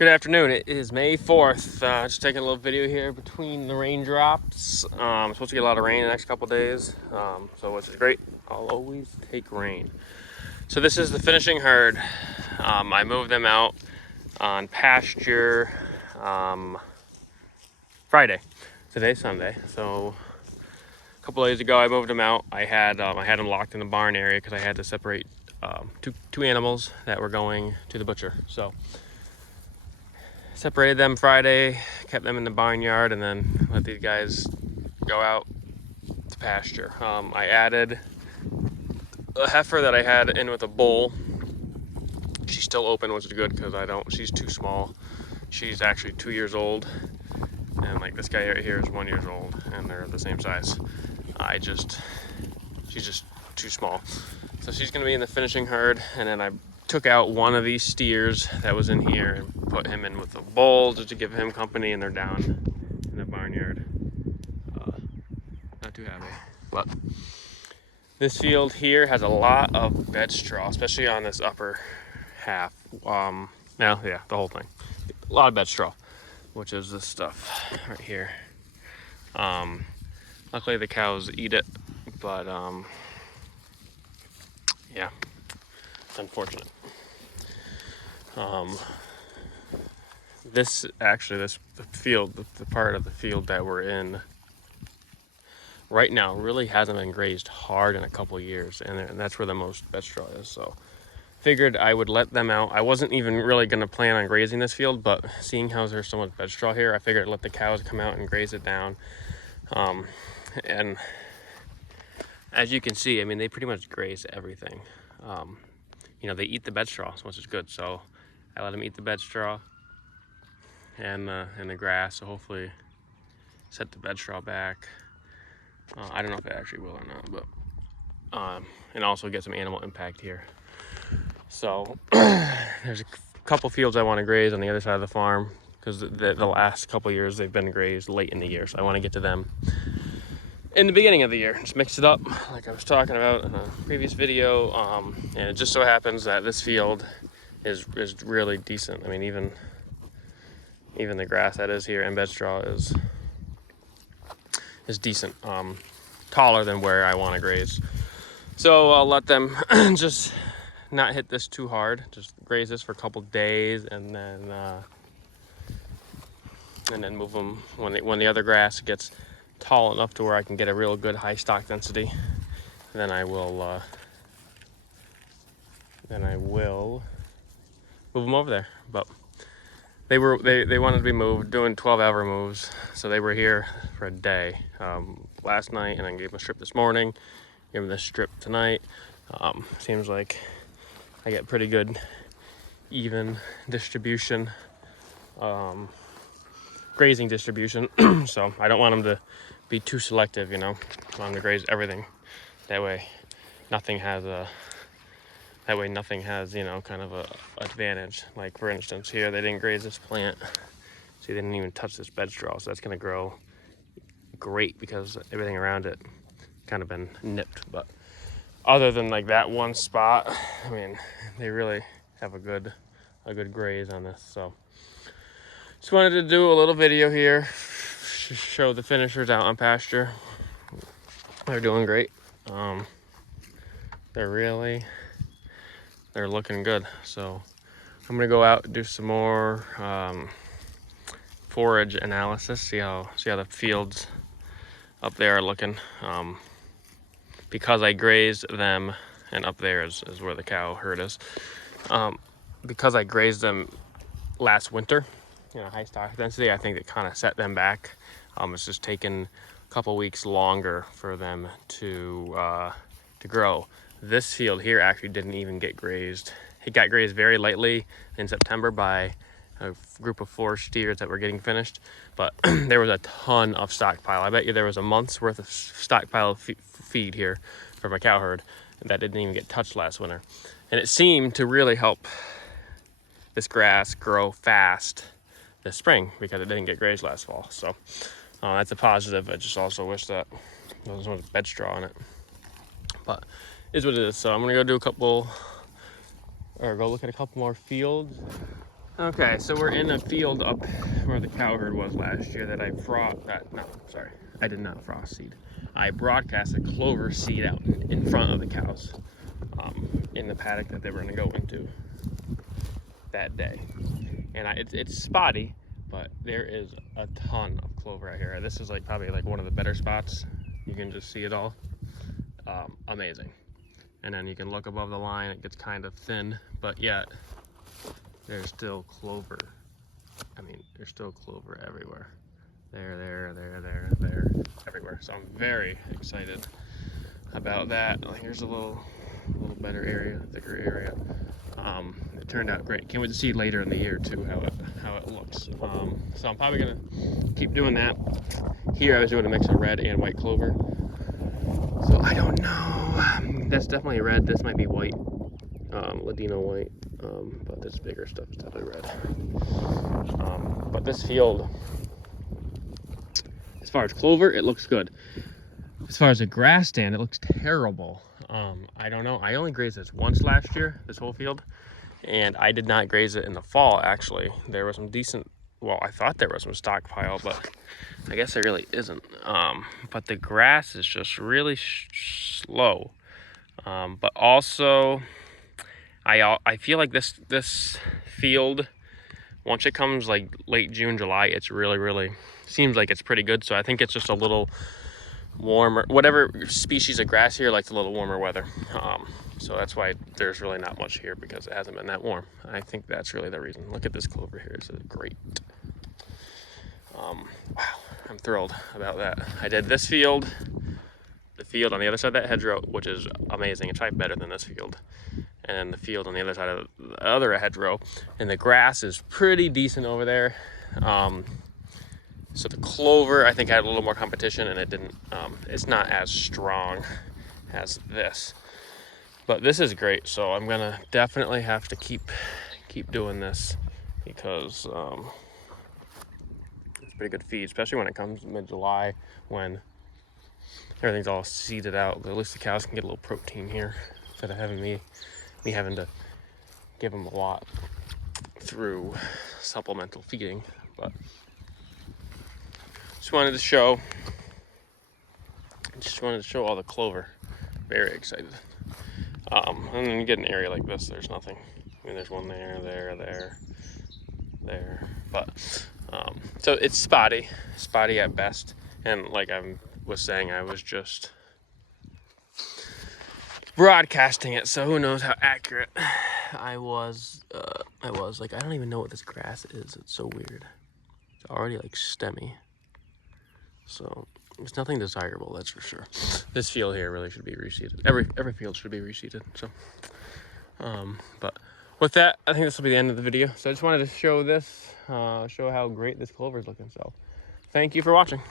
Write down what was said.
Good afternoon. It is May 4th. Just taking a little video here between the raindrops. Supposed to get a lot of rain in the next couple days, which is great. I'll always take rain. So this is the finishing herd. I moved them out on pasture Friday. Today's Sunday. So a couple days ago I moved them out. I had them locked in the barn area because I had to separate two animals that were going to the butcher. So separated them Friday, kept them in the barnyard, and then let these guys go out to pasture. I added a heifer that I had in with a bull. She's still open, which is good because she's too small. She's actually 2 years old, and like this guy right here is 1 year old, and they're the same size. She's just too small. So she's gonna be in the finishing herd, and then I took out one of these steers that was in here and put him in with a bull just to give him company, and they're down in the barnyard. Not too happy. But this field here has a lot of bed straw, especially on this upper half. The whole thing. A lot of bed straw, which is this stuff right here. Luckily the cows eat it, but yeah, it's unfortunate. This field, the part of the field that we're in right now really hasn't been grazed hard in a couple of years, and that's where the most bed straw is. So figured I would let them out. I wasn't even really going to plan on grazing this field, but seeing how there's so much bed straw here, I figured I'd let the cows come out and graze it down. And as you can see, I mean, they pretty much graze everything. They eat the bed straw, which is good. So I let them eat the bed straw and the grass. So hopefully set the bed straw back. I don't know if it actually will or not, but and also get some animal impact here. So there's a couple fields I want to graze on the other side of the farm because the last couple years they've been grazed late in the year. So I want to get to them in the beginning of the year. Just mix it up like I was talking about in a previous video. And it just so happens that this field is really decent. I mean, even the grass that is here and bed straw is decent, taller than where I want to graze. So I'll let them just not hit this too hard, just graze this for a couple days, and then move them when the other grass gets tall enough to where I can get a real good high stock density. Then I will move them over there. But they wanted to be moved, doing 12-hour moves, so they were here for a day last night, and I gave them a strip this morning, gave them this strip tonight. Seems like I get pretty good even distribution, grazing distribution. So I don't want them to be too selective, I want them to graze everything. That way nothing has kind of a advantage. Like for instance here, they didn't graze this plant. See, they didn't even touch this bed straw, so that's gonna grow great because everything around it kind of been nipped. But other than like that one spot, I mean, they really have a good graze on this. So just wanted to do a little video here, show the finishers out on pasture. They're doing great. They're looking good. So I'm gonna go out and do some more forage analysis, see how the fields up there are looking. Because I grazed them, and up there is where the cow herd is. Because I grazed them last winter, high stock density, I think it kind of set them back. It's just taken a couple weeks longer for them to grow. This field here actually didn't even get grazed. It got grazed very lightly in September by a group of 4 steers that were getting finished, but there was a ton of stockpile. I bet you there was a month's worth of stockpile feed here for my cow herd that didn't even get touched last winter. And it seemed to really help this grass grow fast this spring because it didn't get grazed last fall. So that's a positive. I just also wish that there was some bed straw on it, but it is what it is. So I'm gonna go look at a couple more fields Okay, so we're in a field up where the cow herd was last year that I did not frost seed. I broadcasted clover seed out in front of the cows in the paddock that they were going to go into that day. And it's spotty, but there is a ton of clover out here. This is like probably like one of the better spots. You can just see it all. Amazing. And then you can look above the line, it gets kind of thin, but yet there's still clover. I mean, there's still clover everywhere. There, everywhere. So I'm very excited about that. Here's a little better area, thicker area. It turned out great. Can't wait to see later in the year too how it looks. So I'm probably gonna keep doing that. Here I was doing a mix of red and white clover. So I don't know. That's definitely red. This might be white, Ladino white. But this bigger stuff is definitely red. But this field, as far as clover, it looks good. As far as a grass stand, it looks terrible. I don't know. I only grazed this once last year, this whole field, and I did not graze it in the fall, actually. There was some decent, well, I thought there was some stockpile, but I guess there really isn't. But the grass is just really slow. But also, I feel like this field, once it comes like late June, July, it's really seems like it's pretty good. So I think it's just a little warmer. Whatever species of grass here likes a little warmer weather. So that's why there's really not much here, because it hasn't been that warm. I think that's really the reason. Look at this clover here. It's great. Wow, I'm thrilled about that. I did this field, the field on the other side of that hedgerow, which is amazing. It's probably better than this field. And the field on the other side of the other hedgerow, and the grass is pretty decent over there. So the clover, I think, had a little more competition, and it didn't. It's not as strong as this, but this is great. So I'm gonna definitely have to keep doing this, because it's pretty good feed, especially when it comes mid-July, when everything's all seeded out. But at least the cows can get a little protein here, instead of having me having to give them a lot through supplemental feeding. But just wanted to show all the clover. Very excited. And then you get an area like this, there's nothing. I mean, there's one there. But so it's spotty at best. And like I was saying, I was just broadcasting it, so who knows how accurate I was. Like, I don't even know what this grass is. It's so weird. It's already like stemmy, so it's nothing desirable, that's for sure. This field here really should be reseeded. Every field should be reseeded. So but with that, I think this will be the end of the video. So I just wanted to show this, show how great this clover is looking. So thank you for watching.